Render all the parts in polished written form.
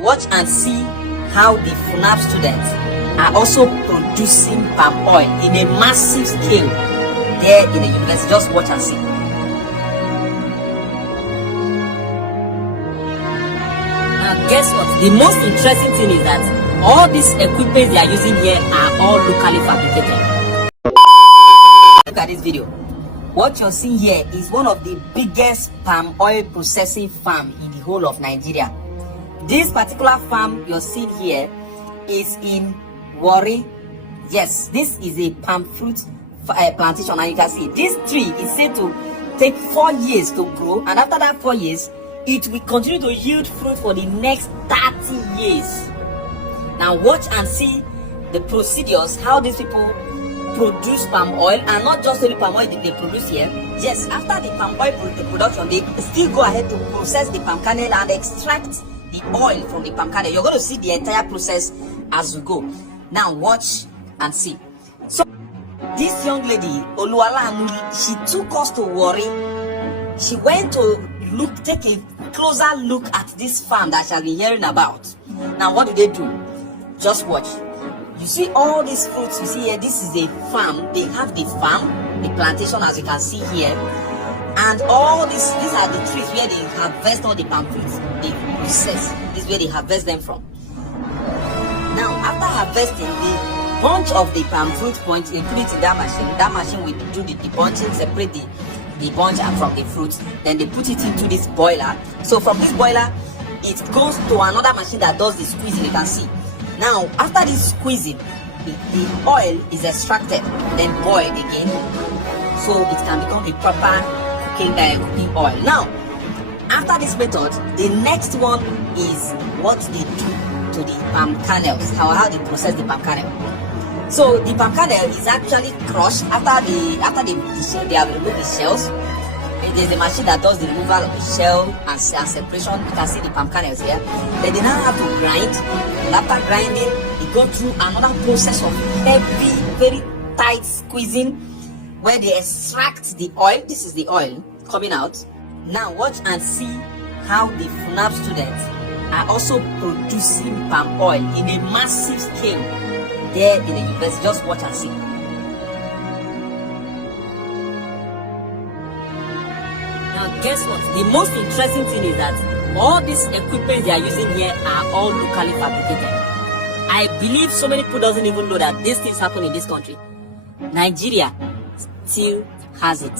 Watch and see how the FUNAB students are also producing palm oil in a massive scale there in the university. Just watch and see. Now guess what? The most interesting thing is that all these equipment they are using here are all locally fabricated. Look at this video. What you're seeing here is one of the biggest palm oil processing farm in the whole of Nigeria. This particular farm you're seeing here is in Warri. Yes, this is a palm fruit plantation, and you can see this tree is said to take 4 years to grow, and after that 4 years it will continue to yield fruit for the next 30 years. Now watch and see the procedures, how these people produce palm oil, and not just only palm oil that they produce here. Yes, after the palm oil production, they still go ahead to process the palm kernel and extract the oil from the palm kernel. You're going to see the entire process as we go. Now watch and see. So this young lady, Oluwala Amuli, she took us to Warri. She went to take a closer look at this farm that she has been hearing about. Now what do? Just watch. You see all these fruits you see here, this is a farm. They have the farm, the plantation, as you can see here. And all these are the trees where they harvest all the palm fruits. They process. This is where they harvest them from. Now, after harvesting, the bunch of the palm fruit points, they put it in that machine. That machine will do the bunching, separate the bunch from the fruits. Then they put it into this boiler. So from this boiler, it goes to another machine that does the squeezing, you can see. Now, after this squeezing, the oil is extracted, then boiled again, so it can become a proper cooking oil. Now, after this method, the next one is what they do to the palm kernels, how they process the palm kernel. So the palm kernel is actually crushed after they have removed the shells. There's a machine that does the removal of the shell and separation. You can see the palm kernels here. Then they now have to grind. And after grinding, they go through another process of heavy, very tight squeezing, where they extract the oil. This is the oil coming out. Now watch and see how the FUNAB students are also producing palm oil in a massive scale there in the university. Just watch and see. Now guess what? The most interesting thing is that all these equipment they are using here are all locally fabricated. I believe so many people doesn't even know that these things happen in this country. Nigeria still has it.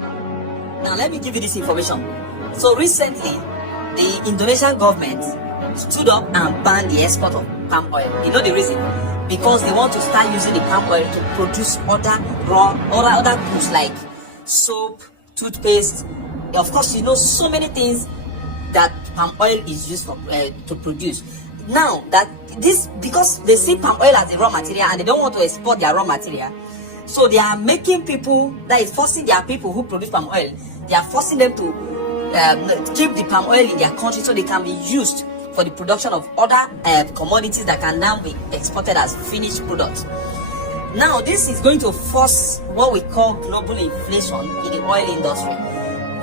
Now let me give you this information. So recently, the Indonesian government stood up and banned the export of palm oil. You know the reason? Because they want to start using the palm oil to produce other goods like soap, toothpaste. Of course, you know so many things that palm oil is used for to produce. Now that because they see palm oil as a raw material and they don't want to export their raw material, so they are making people, that is forcing their people who produce palm oil, they are forcing them to keep the palm oil in their country so they can be used for the production of other commodities that can now be exported as finished products. Now this is going to force what we call global inflation in the oil industry,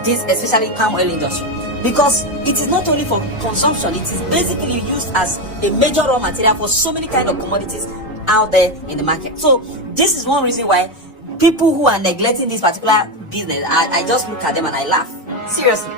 this especially palm oil industry, because it is not only for consumption, it is basically used as a major raw material for so many kind of commodities out there in the market. So this is one reason why people who are neglecting this particular business, I just look at them and I laugh. Seriously.